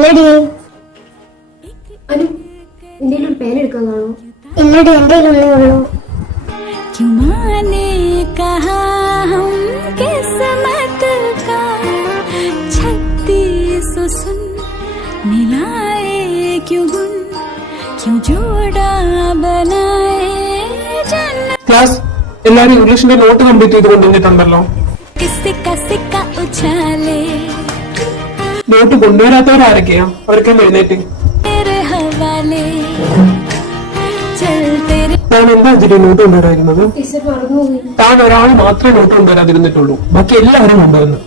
ഇല്ലടി. അനു, എന്തെങ്കിലും ഒരു പേന എടുക്കാൻ കാണോ? ഇല്ലടി, എന്റെ ഉള്ളേ ഉള്ളൂ. ക്ലാസ് എല്ലാരും ഇംഗ്ലീഷിന്റെ നോട്ട് കംപ്ലീറ്റ് ചെയ്ത് കൊണ്ടുവന്നിട്ടുണ്ടല്ലോ. നോട്ട് കൊണ്ടുവരാത്തവരാരൊക്കെയാ? അവർക്ക് എഴുന്നേറ്റ്. താൻ എന്താ അഞ്ജലി നോട്ട് കൊണ്ടുവരാതിരുന്നത്? ടീച്ചർ മറന്നുപോയി. താൻ ഒരാൾ മാത്രമേ നോട്ട് കൊണ്ടുവരാതിരുന്നിട്ടുള്ളൂ, ബാക്കി എല്ലാവരും കൊണ്ടുവന്നു.